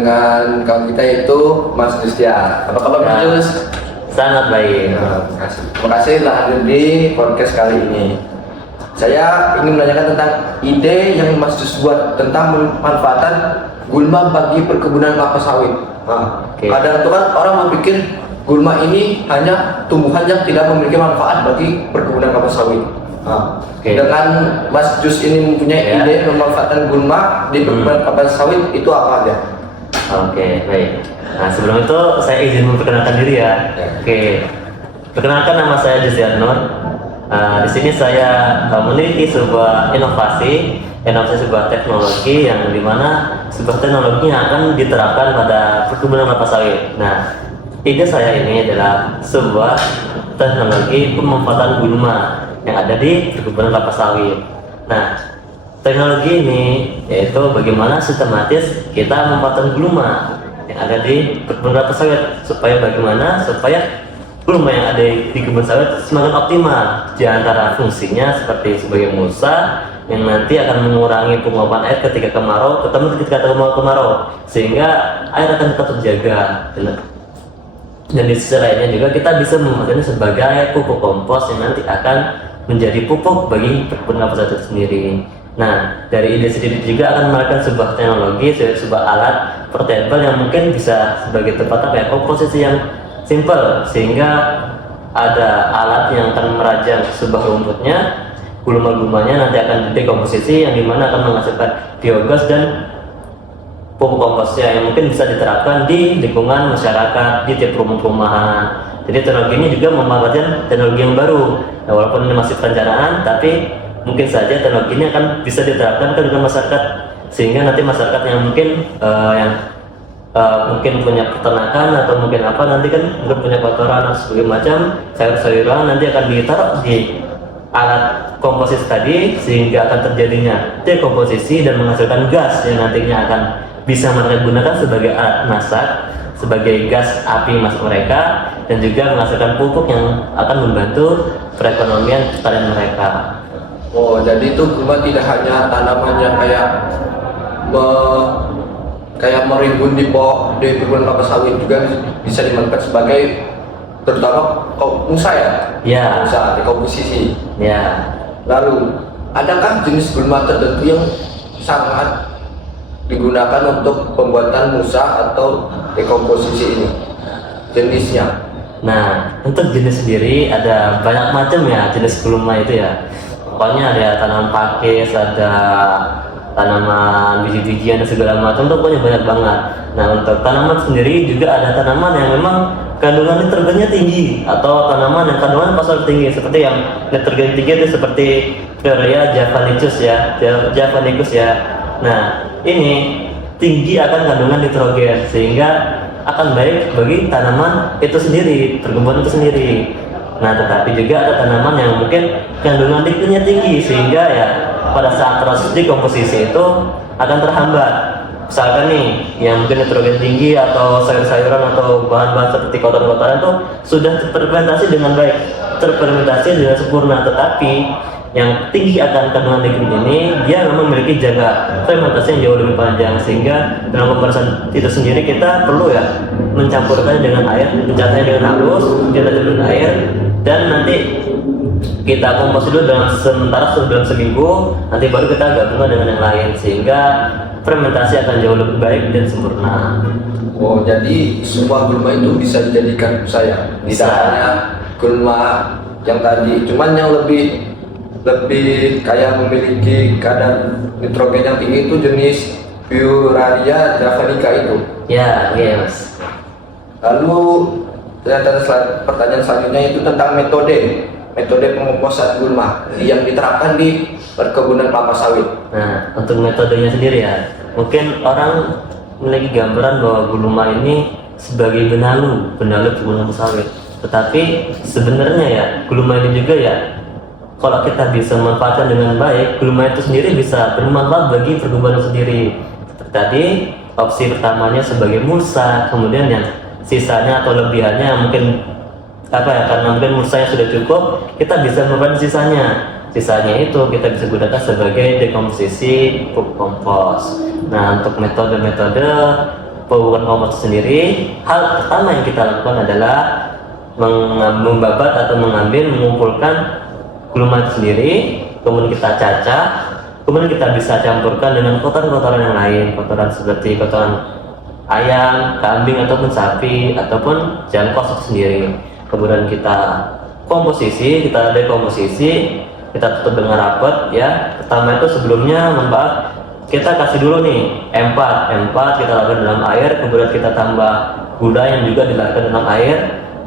dengan kawan kita itu Mas Justia. Apa kabar Mas Jus? Sangat baik. Terima kasih telah hadir di podcast kali ini. Saya ingin menanyakan tentang ide yang Mas Jus buat tentang pemanfaatan gulma bagi perkebunan kelapa sawit. Kadang itu kan orang berpikir gulma ini hanya tumbuhan yang tidak memiliki manfaat bagi perkebunan kelapa sawit. Dengan Mas Jus ini mempunyai ide memanfaatkan gulma di perkebunan kelapa sawit, itu apa aja? Oke, baik. Nah, sebelum itu saya izin memperkenalkan diri ya. Perkenalkan, nama saya Justia Nur. Di sini saya memiliki sebuah inovasi sebuah teknologi yang dimana sebuah teknologi yang akan diterapkan pada perkebunan kelapa sawit. Nah, ide saya ini adalah sebuah teknologi pemanfaatan gulma yang ada di perkebunan kelapa sawit. Nah, teknologi ini yaitu bagaimana sistematis kita memanfaatkan gulma yang ada di perkebunan kelapa sawit supaya gulma yang ada di kebun sawit semakin optimal di antara fungsinya seperti sebagai mulsa yang nanti akan mengurangi penguapan air ketika kemarau, terutama ketika kemarau, sehingga air akan tetap terjaga. Dan di sisi lainnya juga kita bisa memanfaatkannya sebagai pupuk kompos yang nanti akan menjadi pupuk bagi perkebunan kelapa sawit itu sendiri. Nah, dari ide sendiri juga akan melakukan sebuah teknologi, sebuah alat portable yang mungkin bisa sebagai tempat komposisi yang simple, sehingga ada alat yang akan merajang sebuah rumputnya, gulma-gulmanya nanti akan dekomposisi yang dimana akan menghasilkan biogas dan pupuk komposnya yang mungkin bisa diterapkan di lingkungan masyarakat, di tiap rumah-rumahan. Jadi teknologi ini juga memanfaatkan teknologi yang baru. Nah, walaupun ini masih perencanaan, tapi mungkin saja teknologi ini akan bisa diterapkan ke dalam masyarakat, sehingga nanti masyarakat yang mungkin punya peternakan atau mungkin apa nanti kan mungkin punya kotoran atau segala macam sayur-sayuran nanti akan ditaruh di alat komposisi tadi, sehingga akan terjadinya dekomposisi dan menghasilkan gas yang nantinya akan bisa mereka gunakan sebagai alat masak, sebagai gas api masak mereka, dan juga menghasilkan pupuk yang akan membantu perekonomian petani mereka. Oh, jadi itu gulma tidak hanya tanaman yang kayak merimbun di perkebunan kelapa sawit, juga bisa dimanfaatkan sebagai terutama mulsa ya? Ya. Mulsa, dekomposisi. Ya. Lalu, adakah jenis gulma tertentu yang sangat digunakan untuk pembuatan mulsa atau dekomposisi ini? Jenisnya? Nah, untuk jenis sendiri ada banyak macam ya jenis gulma itu ya. Pokoknya ada tanaman pakis, ada tanaman biji-bijian dan segala macam, itu pokoknya banyak banget. Nah, untuk tanaman sendiri juga ada tanaman yang memang kandungan nitrogennya tinggi, atau tanaman yang kandungan fosfor tinggi, seperti yang nitrogen tinggi itu seperti Florea javanicus ya. Nah, ini tinggi akan kandungan nitrogen, sehingga akan baik bagi tanaman itu sendiri, perkebunan itu sendiri. Nah, tetapi juga ada tanaman yang mungkin kandungan nitrogennya tinggi, sehingga ya pada saat proses dekomposisi itu akan terhambat. Misalkan nih, yang mungkin nitrogen tinggi atau sayur-sayuran atau bahan-bahan seperti kotoran-kotoran itu sudah terfermentasi dengan baik, terfermentasi dengan sempurna, tetapi yang tinggi akan kandungan nitrogen ini dia memang memiliki jangka fermentasi yang jauh lebih panjang, sehingga dalam pemeriksaan itu sendiri kita perlu ya mencampurkannya dengan air, mencatatnya dengan halus, mencatatnya dengan air, dan nanti kita kompos dulu dalam seminggu, nanti baru kita gabungkan dengan yang lain, sehingga fermentasi akan jauh lebih baik dan sempurna. Oh, jadi semua gulma itu bisa dijadikan saya, tidak hanya gulma yang tadi, cuman yang lebih kayak memiliki kadar nitrogen yang tinggi itu jenis Florea javanica itu. Ya, yes. Lalu pertanyaan selanjutnya itu tentang metode pengomposan gulma yang diterapkan di perkebunan kelapa sawit. Nah, untuk metodenya sendiri ya, mungkin orang memiliki gambaran bahwa gulma ini sebagai benalu perkebunan kelapa sawit. Tetapi sebenarnya ya, gulma ini juga ya, kalau kita bisa memanfaatkan dengan baik, gulma itu sendiri bisa bermanfaat bagi perkebunan sendiri. Tadi opsi pertamanya sebagai mulsa, kemudian yang sisanya atau lebihannya mungkin karena mungkin mulsanya sudah cukup, kita bisa memanfaatkan sisanya itu kita bisa gunakan sebagai dekomposisi pupuk kompos. Nah, untuk metode pembukaan kelompok itu sendiri, hal pertama yang kita lakukan adalah membabat atau mengumpulkan gulma itu sendiri, kemudian kita cacah, kemudian kita bisa campurkan dengan kotoran-kotoran yang lain, kotoran seperti kotoran ayam, kambing ataupun sapi ataupun jangkau itu sendiri. Kemudian kita komposisi, kita dekomposisi, kita tutup dengan rapat ya. Pertama itu sebelumnya membahas, kita kasih dulu nih M4 kita lakukan dalam air, kemudian kita tambah gula yang juga dilakukan dalam air.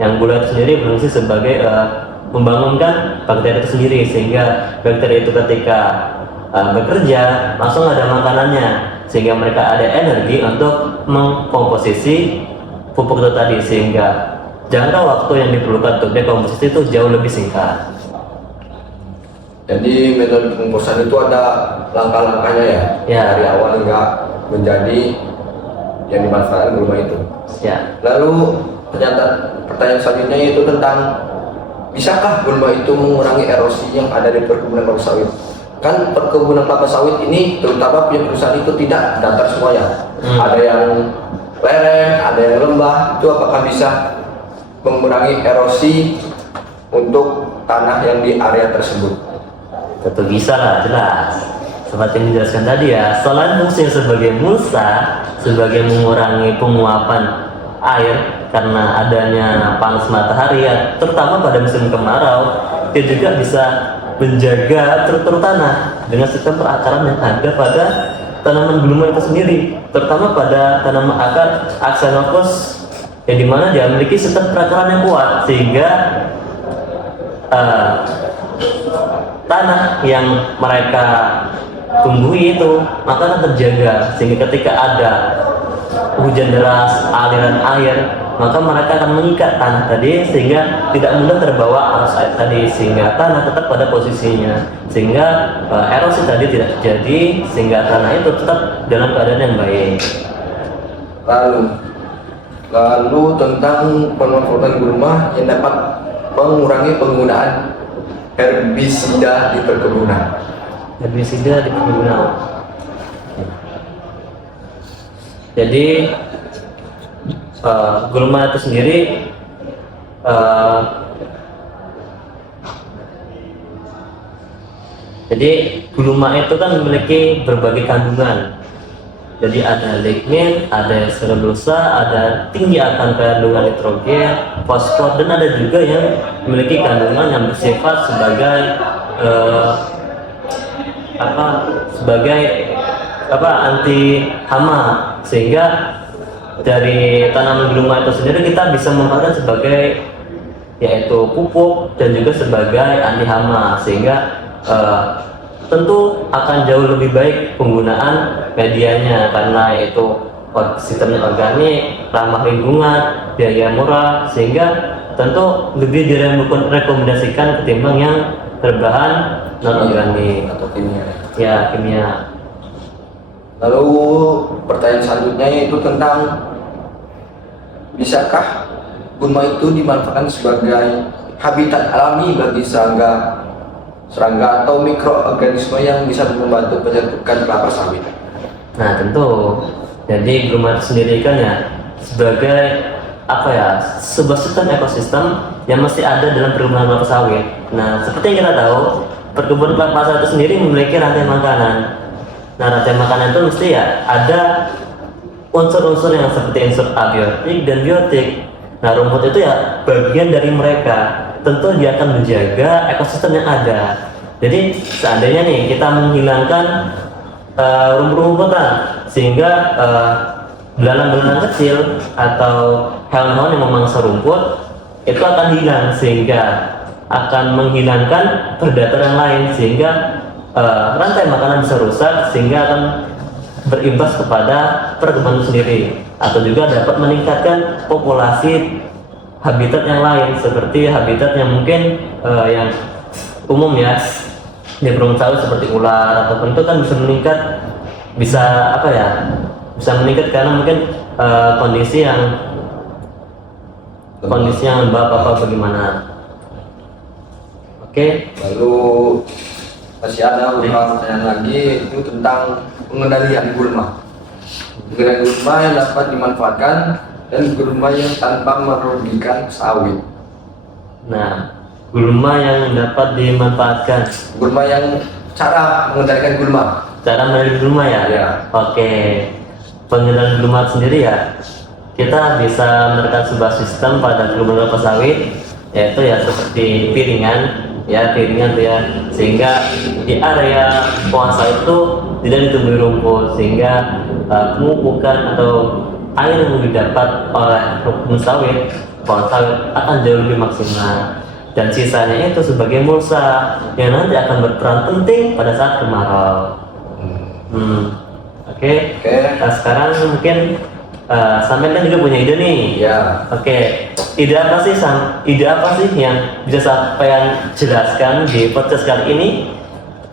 Yang gula itu sendiri berfungsi sebagai membangunkan bakteri itu sendiri, sehingga bakteri itu ketika bekerja langsung ada makanannya, sehingga mereka ada energi untuk mengkomposisi pupuk itu tadi, sehingga jangka waktu yang diperlukan untuk dekomposisi itu jauh lebih singkat. Jadi metode pengkomposan itu ada langkah-langkahnya ya, Ya. dari awal hingga menjadi yang dimanfaatkan gulma itu. Ya. Lalu pertanyaan selanjutnya itu tentang bisakah gulma itu mengurangi erosi yang ada di perkebunan kelapa sawit? Kan perkebunan kelapa sawit ini terutama punya perusahaan itu tidak datar semuanya. Ada yang lereng, ada yang lembah. Itu apakah bisa mengurangi erosi untuk tanah yang di area tersebut? Tentu bisa lah, jelas. Seperti yang dijelaskan tadi ya, selain fungsi sebagai mulsa, sebagai mengurangi penguapan air karena adanya panas matahari ya, terutama pada musim kemarau, dia juga bisa menjaga struktur tanah dengan sistem perakaran yang ada pada tanaman gulma itu sendiri, terutama pada tanaman akar Axanophus yang dimana dia memiliki sistem perakaran yang kuat, sehingga tanah yang mereka tumbuhi itu maka akan terjaga, sehingga ketika ada hujan deras, aliran air, maka mereka akan mengikat tanah tadi sehingga tidak mudah terbawa arus air tadi, sehingga tanah tetap pada posisinya, sehingga erosi tadi tidak terjadi, sehingga tanah itu tetap dalam keadaan yang baik. Lalu tentang pemanfaatan gulma yang dapat mengurangi penggunaan herbisida di perkebunan. Herbisida di perkebunan. Jadi gulma itu sendiri jadi gulma itu kan memiliki berbagai kandungan. Jadi ada lignin, ada selulosa, ada tinggi akan kandungan nitrogen, fosfor, dan ada juga yang memiliki kandungan yang bersifat sebagai anti hama, sehingga dari tanaman gulma itu sendiri kita bisa memanfaatkan sebagai yaitu pupuk dan juga sebagai anti hama, sehingga tentu akan jauh lebih baik penggunaan medianya karena itu sistemnya organik, ramah lingkungan, biaya murah, sehingga tentu lebih direkomendasikan ketimbang yang berbahan non organik atau kimia. Ya, kimia. Lalu pertanyaan selanjutnya yaitu tentang bisakah gulma itu dimanfaatkan sebagai habitat alami bagi serangga atau mikroorganisme yang bisa membantu penyerbukan kelapa sawit? Nah, tentu. Jadi gulma itu sendiri kan ya sebagai sebuah sistem ekosistem yang masih ada dalam perkebunan kelapa sawit. Nah, seperti yang kita tahu, perkebunan kelapa sawit itu sendiri memiliki rantai makanan. Nah, rantai makanan itu mesti ya ada unsur-unsur yang seperti unsur abiotik dan biotik. Nah, rumput itu ya bagian dari mereka. Tentu dia akan menjaga ekosistem yang ada. Jadi seandainya nih kita menghilangkan rumput-rumputan, sehingga belalang-belalang kecil atau hewan-hewan yang memangsa rumput itu akan hilang, sehingga akan menghilangkan predator yang lain, sehingga rantai makanan bisa rusak, sehingga akan berimbas kepada perkebunan sendiri, atau juga dapat meningkatkan populasi habitat yang lain, seperti habitat yang mungkin yang umum ya di perkebunan sawit seperti ular ataupun itu kan bisa meningkat, bisa meningkat karena mungkin kondisi yang lembab apa bagaimana. Oke. Lalu masih ada beberapa pertanyaan lagi itu tentang pengendalian gulma. Penggunaan gulma yang dapat dimanfaatkan dan gulma yang tanpa merugikan sawit. Nah, gulma yang dapat dimanfaatkan. Gulma yang cara mengendalikan gulma. Cara mengendalikan gulma ya? Ya. Oke. Pengendalian gulma sendiri ya, kita bisa menerapkan sebuah sistem pada gulma kelapa sawit, yaitu ya seperti piringan tuh ya, sehingga di area pohon sawit itu tidak ditumbuhi rumput, sehingga pemupukan atau air yang didapat oleh pohon sawit akan jauh lebih maksimal, dan sisanya itu sebagai mulsa yang nanti akan berperan penting pada saat kemarau. Oke. Nah, sekarang mungkin sampai kan juga punya ide nih. Ya. Oke. Ide apa sih yang bisa sampean jelaskan di podcast kali ini?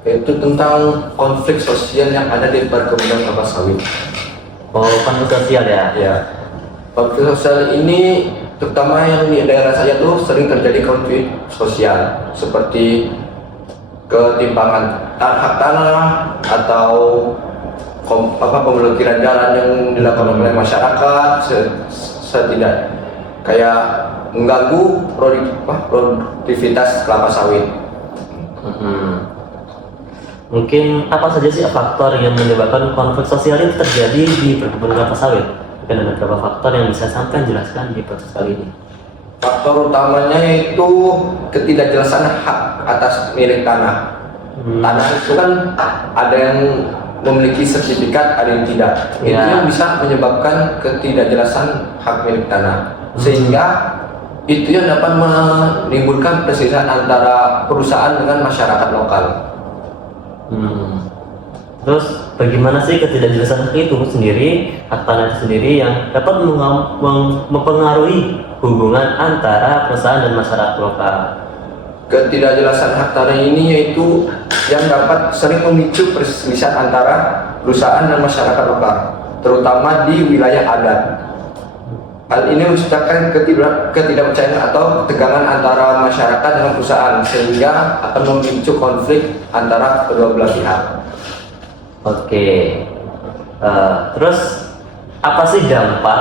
Itu tentang konflik sosial yang ada di perkebunan kelapa sawit. Oh, konflik sosial ya? Ya. Konflik sosial ini terutama yang di daerah saya tuh sering terjadi konflik sosial seperti ketimpangan hak tanah atau pemblokiran jalan yang dilakukan oleh masyarakat setidak kayak mengganggu produktivitas kelapa sawit. Mungkin apa saja sih faktor yang menyebabkan konflik sosial itu terjadi di perkebunan kelapa sawit? Mungkin ada beberapa faktor yang bisa sampai jelaskan di podcast kali ini. Faktor utamanya itu ketidakjelasan hak atas milik tanah. Tanah itu kan ada yang memiliki sertifikat, ada yang tidak. Itu yang bisa menyebabkan ketidakjelasan hak milik tanah, sehingga itu yang dapat menimbulkan perselisihan antara perusahaan dengan masyarakat lokal. Terus bagaimana sih ketidakjelasan hak itu sendiri, hak tanah itu sendiri yang dapat mempengaruhi hubungan antara perusahaan dan masyarakat lokal? Ketidakjelasan hak tanah ini yaitu yang dapat sering memicu perselisihan antara perusahaan dan masyarakat lokal, terutama di wilayah adat. Hal ini menciptakan ketidakpercayaan atau ketegangan antara masyarakat dengan perusahaan, sehingga akan memicu konflik antara kedua belah pihak. Oke. Terus apa sih dampak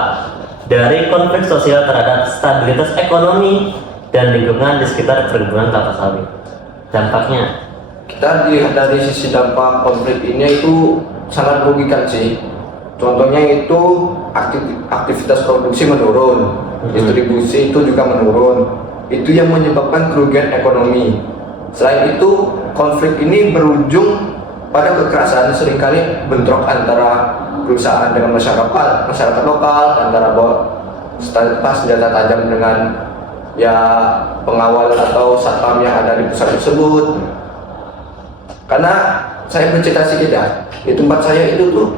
dari konflik sosial terhadap stabilitas ekonomi dan lingkungan di sekitar perkebunan kelapa sawit? Dampaknya? Kita lihat dari sisi dampak konflik ini itu sangat merugikan sih. Contohnya itu aktivitas produksi menurun, distribusi itu juga menurun. Itu yang menyebabkan kerugian ekonomi. Selain itu, konflik ini berujung pada kekerasan, seringkali bentrok antara perusahaan dengan masyarakat lokal, antara senjata tajam dengan pengawal atau satpam yang ada di pusat tersebut. Karena saya bercerita sedikit di tempat saya itu tuh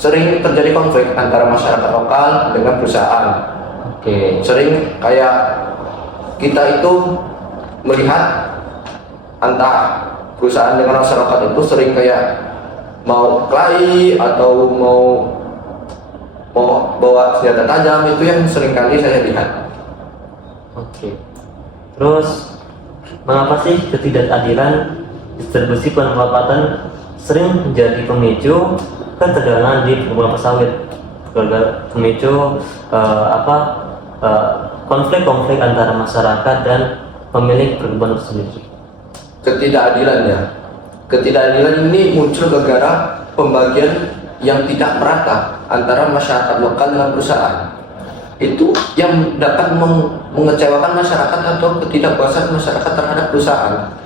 sering terjadi konflik antara masyarakat lokal dengan perusahaan. Sering kayak kita itu melihat antara perusahaan dengan masyarakat itu sering kayak mau kelahi atau mau bawa senjata tajam, itu yang sering kali saya lihat. Terus mengapa sih ketidakadilan distribusi pendapatan sering menjadi pemicu ketegangan di perkebunan kelapa sawit, pemicu konflik-konflik antara masyarakat dan pemilik perkebunan sendiri? Ketidakadilan ini muncul gara-gara pembagian yang tidak merata antara masyarakat lokal dengan perusahaan. Itu yang dapat mengecewakan masyarakat atau ketidakpuasan masyarakat terhadap perusahaan.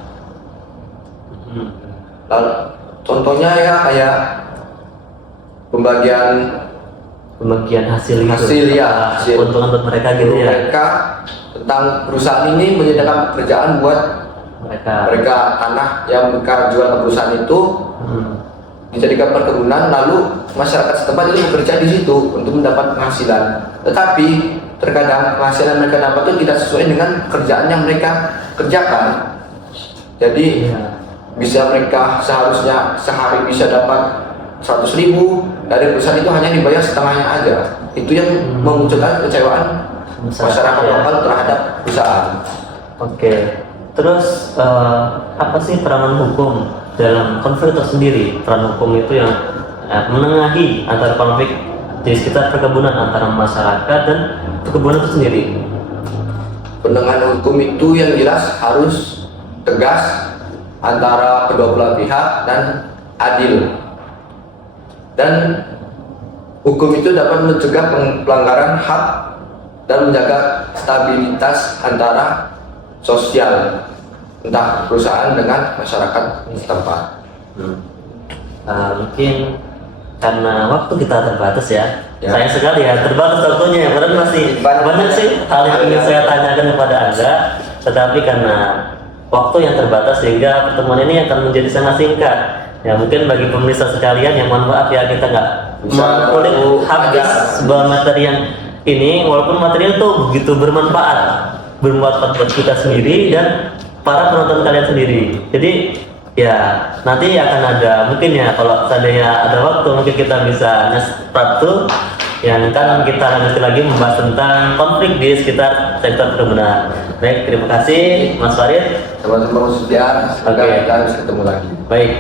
Lalu contohnya kayak pembagian hasil keuntungan buat mereka gitu ya. Mereka tentang perusahaan ini menyediakan pekerjaan buat mereka tanah yang mereka jual ke perusahaan itu dijadikan perkebunan, lalu masyarakat setempat itu bekerja di situ untuk mendapat penghasilan. Tetapi terkadang penghasilan mereka dapat itu tidak sesuai dengan kerjaan yang mereka kerjakan. Jadi bisa mereka seharusnya sehari bisa dapat 100.000, dari perusahaan itu hanya dibayar setengahnya aja. Itu yang memunculkan kecewaan masyarakat lokal terhadap perusahaan. Terus apa sih peranan hukum dalam konflik itu sendiri? Peran hukum itu yang menengahi antara konflik di sekitar perkebunan antara masyarakat dan perkebunan itu sendiri. Penanganan hukum itu yang jelas harus tegas antara kedua belah pihak dan adil. Dan hukum itu dapat mencegah pelanggaran hak dan menjaga stabilitas antara sosial, entah perusahaan dengan masyarakat setempat. Mungkin karena waktu kita terbatas ya. Ya. Sayang sekali ya, terbatas waktunya. Padahal masih banyak sih hal yang ingin saya tanyakan kepada Anda, tetapi karena waktu yang terbatas sehingga pertemuan ini akan menjadi sangat singkat. Ya mungkin bagi pemirsa sekalian yang mohon maaf ya, kita nggak mengulik habis sebuah materi yang ini, walaupun materinya itu begitu bermanfaat buat kita sendiri dan para penonton kalian sendiri. Jadi ya nanti akan ada mungkin ya, kalau seandainya ada waktu mungkin kita bisa part 2 yang kan kita lanjut lagi membahas tentang konflik di sekitar sektor perkebunan. Baik, terima kasih Mas Farid. Sama-sama Mas Sutian, semoga Oke. kita harus ketemu lagi. Baik,